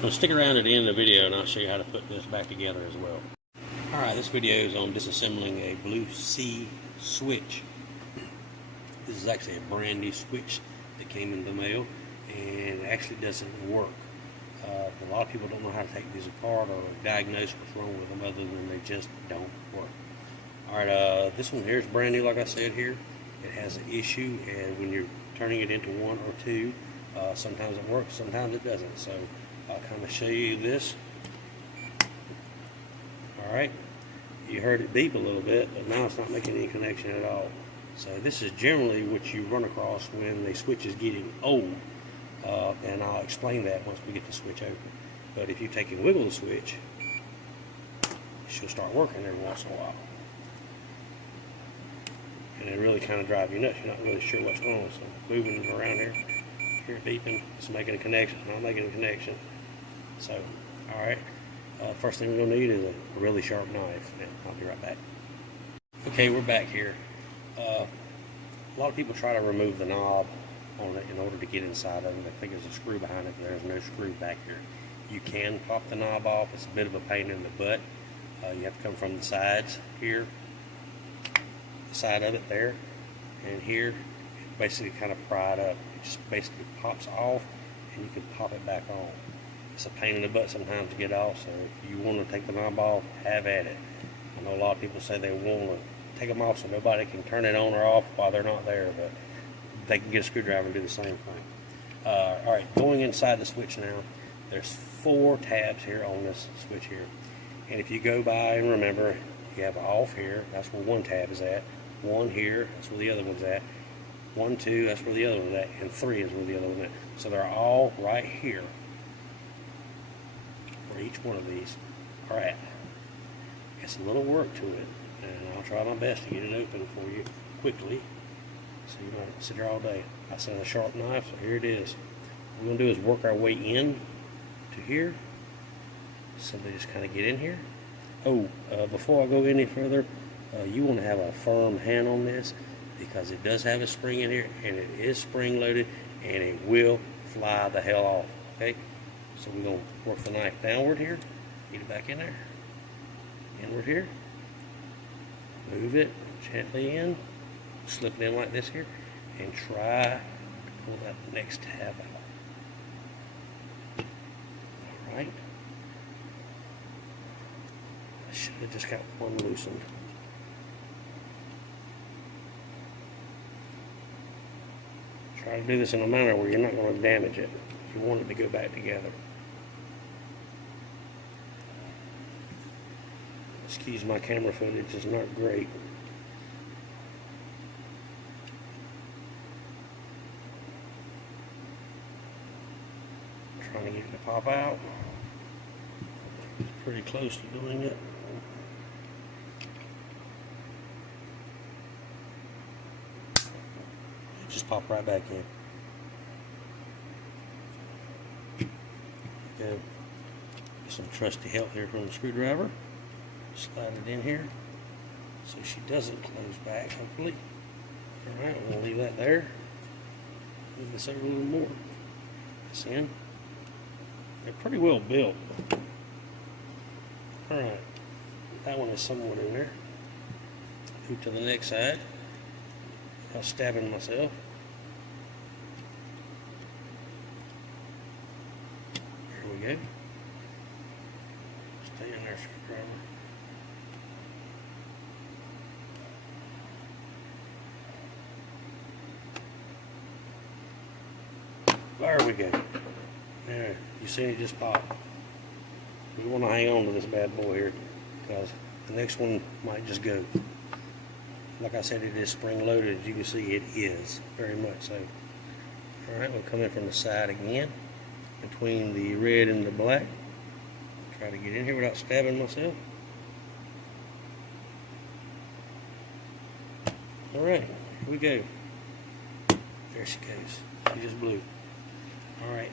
Well, stick around at the end of the video and I'll show you how to put this back together as well. Alright, this video is on disassembling a Blue C switch. This is actually a brand new switch that came in the mail and it actually doesn't work. A lot of people don't know how to take these apart or diagnose what's wrong with them other than they just don't work. Alright, this one here is brand new, like I said here. It has an issue, and when you're turning it into 1 or 2, sometimes it works, sometimes it doesn't. So I'll kind of show you this. Alright, you heard it beep a little bit, but now it's not making any connection at all. So this is generally what you run across when the switch is getting old, and I'll explain that once we get the switch open. But if you take and wiggle the switch, she'll start working every once in a while. And it really kind of drives you nuts. You're not really sure what's going on. So moving them around here, hear it beeping, it's making a connection, not making a connection. So, alright, first thing we're going to need is a really sharp knife. And I'll be right back. Okay, we're back here. A lot of people try to remove the knob on it in order to get inside of it. I think there's a screw behind it, but there's no screw back here. You can pop the knob off. It's a bit of a pain in the butt. You have to come from the sides here, the side of it there, and here, basically kind of pry it up. It just basically pops off, and you can pop it back on. It's a pain in the butt sometimes to get off, so if you want to take the knob off, have at it. I know a lot of people say they want to take them off so nobody can turn it on or off while they're not there, but they can get a screwdriver and do the same thing. Alright, going inside the switch now, there's 4 tabs here on this switch here. And if you go by and remember, you have off here, that's where one tab is at. 1 here, that's where the other one's at. 1, 2, that's where the other one's at. And 3 is where the other one's at. So they're all right here, where each one of these are at. It's a little work to it, and I'll try my best to get it open for you quickly, so you don't have to sit here all day. I said a sharp knife, so here it is. What we're going to do is work our way in to here. Simply just kind of get in here. Before I go any further, you want to have a firm hand on this because it does have a spring in here, and it is spring loaded, and it will fly the hell off. Okay, so we're going to work the knife downward here, get it back in there, inward here, move it gently in, slip it in like this here, and try to pull that next tab out. Alright, I should have just got one loosened. Try to do this in a manner where you're not going to damage it. You want it to go back together. Excuse my camera footage, it's not great. Trying to get it to pop out. It's pretty close to doing it. It just popped right back in. Okay. Get some trusty help here from the screwdriver. Slide it in here so she doesn't close back, hopefully. Alright, I'm going to leave that there. Move this over a little more. This in. They're pretty well built. Alright, that one is somewhat in there. Move to the next side. I'm stabbing myself. There we go. Stay in there, screwdriver. There we go. There, you see it just pop. We want to hang on to this bad boy here because the next one might just go. Like I said, it is spring loaded. As you can see, it is very much so. Alright, we'll come in from the side again, between the red and the black. Try to get in here without stabbing myself. Alright, here we go. There she goes. She just blew. Alright.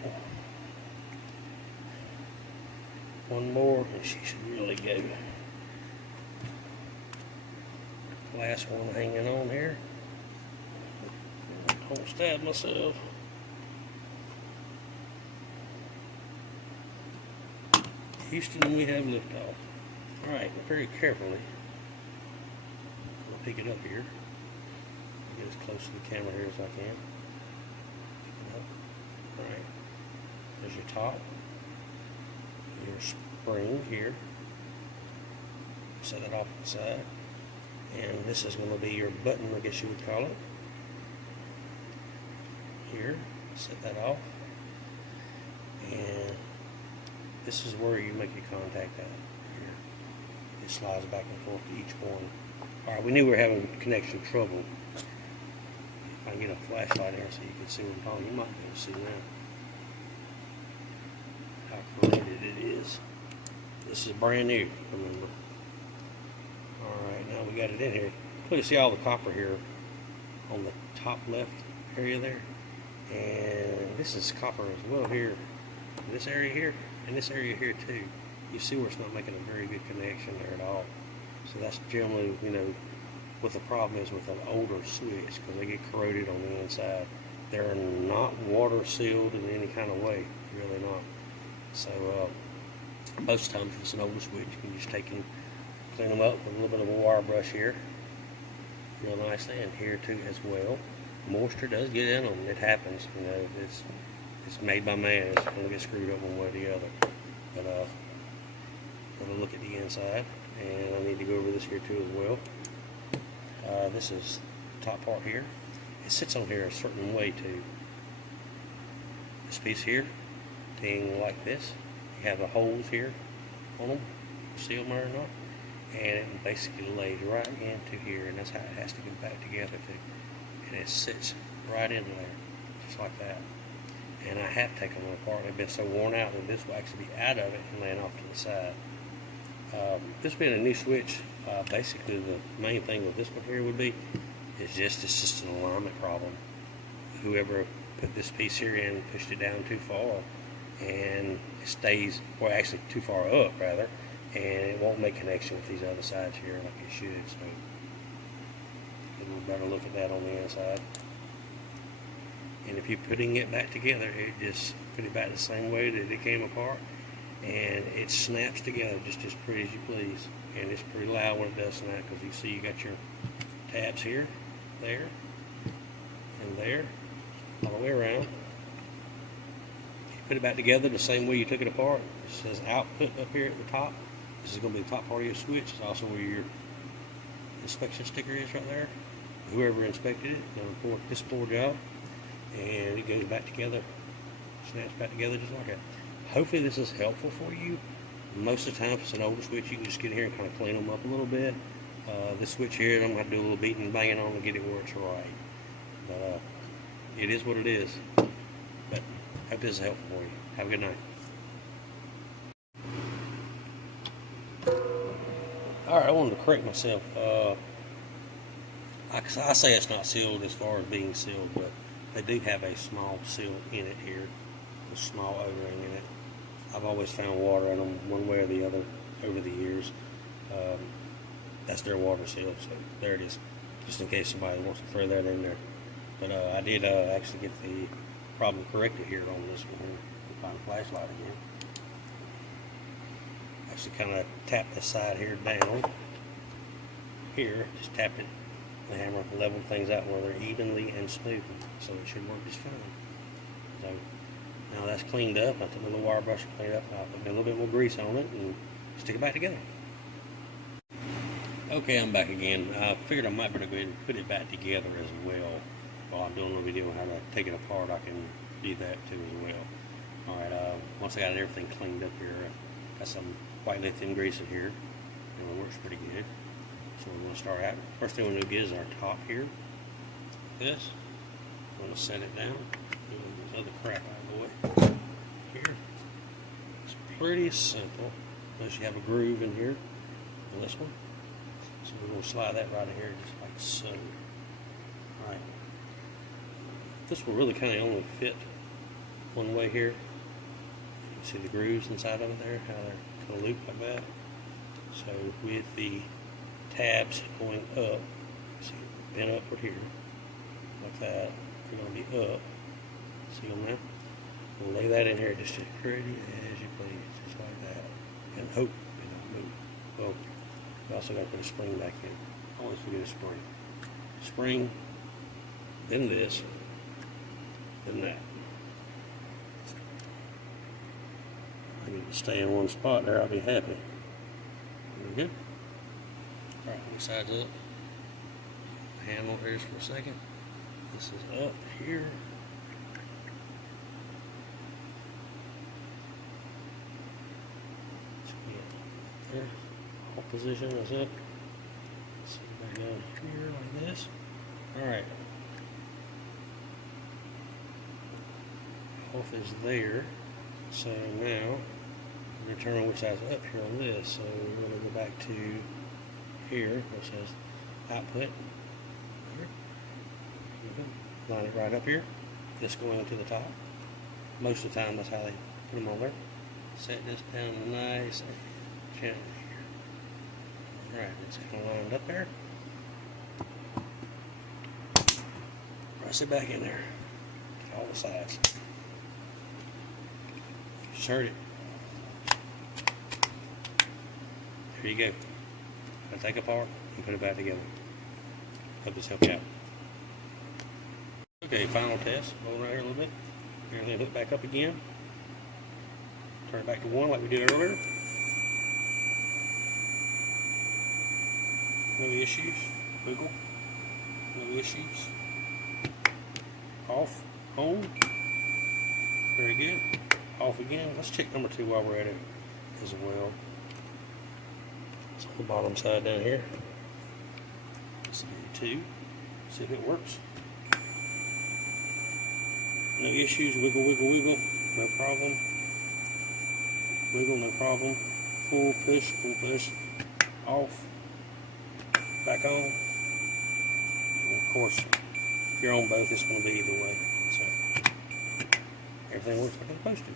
One more and she should really go. Last one hanging on here. Don't stab myself. Houston, we have liftoff. Alright, very carefully. I'll pick it up here. Get as close to the camera here as I can. Pick it up. Alright. There's your top. Your spring here. Set it off to the side. And this is going to be your button, I guess you would call it. Here. Set that off. And this is where you make your contact at. Here. It slides back and forth to each one. Alright, we knew we were having connection trouble. If I can get a flashlight here so you can see what I'm talking, you might be able to see now how corroded it is. This is brand new, remember. Alright, now we got it in here. You see all the copper here on the top left area there. And this is copper as well here. This area here and this area here too. You see where it's not making a very good connection there at all. So that's generally, you know, what the problem is with an older switch, because they get corroded on the inside. They're not water sealed in any kind of way, really not. So most times if it's an older switch, you can just take and clean them up with a little bit of a wire brush here. Real nice, and here too as well. Moisture does get in them. It happens, you know. It's made by man. It's going to get screwed up one way or the other. But have a look at the inside, and I need to go over this here too as well. This is the top part here. It sits on here a certain way too. This piece here, thing like this. You have the holes here on them, seal them or not, and it basically lays right into here, and that's how it has to get back together too. And it sits right in there, just like that. And I have taken them apart. They've been so worn out that this will actually be out of it and laying off to the side. This being a new switch, basically the main thing with this one here would be it's just an alignment problem. Whoever put this piece here in pushed it down too far, and it stays, or actually too far up rather, and it won't make connection with these other sides here like it should. So we'll better look at that on the inside. And if you're putting it back together, it just put it back the same way that it came apart, and it snaps together just as pretty as you please. And it's pretty loud when it does snap, because you see you got your tabs here, there, and there, all the way around. You put it back together the same way you took it apart. It says output up here at the top. This is going to be the top part of your switch. It's also where your inspection sticker is right there. Whoever inspected it, they'll report this poor job. And it goes back together, snaps back together just like that. Hopefully this is helpful for you. Most of the time, if it's an older switch, you can just get in here and kind of clean them up a little bit. This switch here, I'm going to have to do a little beating and banging on to get it where it's right. But it is what it is. But I hope this is helpful for you. Have a good night. Alright, I wanted to correct myself. I say it's not sealed as far as being sealed, but they do have a small seal in it here, a small O-ring in it. I've always found water in them one way or the other over the years. That's their water seal, so there it is, just in case somebody wants to throw that in there. But I did actually get the problem corrected here on this one. We'll find a flashlight again. Actually kind of tap the side here down. Here, just tap it. The hammer leveled things out where they're evenly and smooth, so it should work just fine. So now that's cleaned up. I took a little wire brush and cleaned it up. I'll put a little bit more grease on it and stick it back together. Okay, I'm back again. I figured I might better go ahead and put it back together as well. While I'm doing a video on how to take it apart, I can do that too as well. Alright, once I got everything cleaned up here, got some white lithium grease in here, and it works pretty good. So we're going to start out. First thing we're going to get is our top here. This. I'm going to set it down. Move this other crap out of the way. Here. It's pretty simple. Unless you have a groove in here. On this one. So we're going to slide that right in here just like so. Alright. This will really kind of only fit one way here. You can see the grooves inside of it there. How they're kind of looped like that. So with the tabs going up, see, bent upward here, like that, they're going to be up, see them now? We'll lay that in here just as pretty as you please, just like that. hope it don't move. Well, we also got to put a spring back in. Always forget a spring. Spring, then this, then that. I need to stay in one spot there, I'll be happy. There we go. Alright, which side's up? Handle here for a second. This is up here. There. All position is up. See back down here like this. Alright. Off is there. So now I'm going to turn on which side's up here on this. So we're going to go back to here, which says output. Here. Line it right up here. This going to the top. Most of the time that's how they put them on there. Set this down nice and gently here. Alright, it's kind of lined up there. Press it back in there. Get all the sides. Just heard it. There you go. Now take apart and put it back together. Hope this helps you out. Okay, final test. Hold right here a little bit. And then hook back up again. Turn it back to 1 like we did earlier. No issues. Wiggle. No issues. Off. On. Very good. Off again. Let's check number 2 while we're at it as well. It's on the bottom side down here. Let's do 2. See if it works. No issues. Wiggle, wiggle, wiggle. No problem. Wiggle, no problem. Pull, push, off, back on. And of course, if you're on both, it's going to be either way. So everything works like it's supposed to.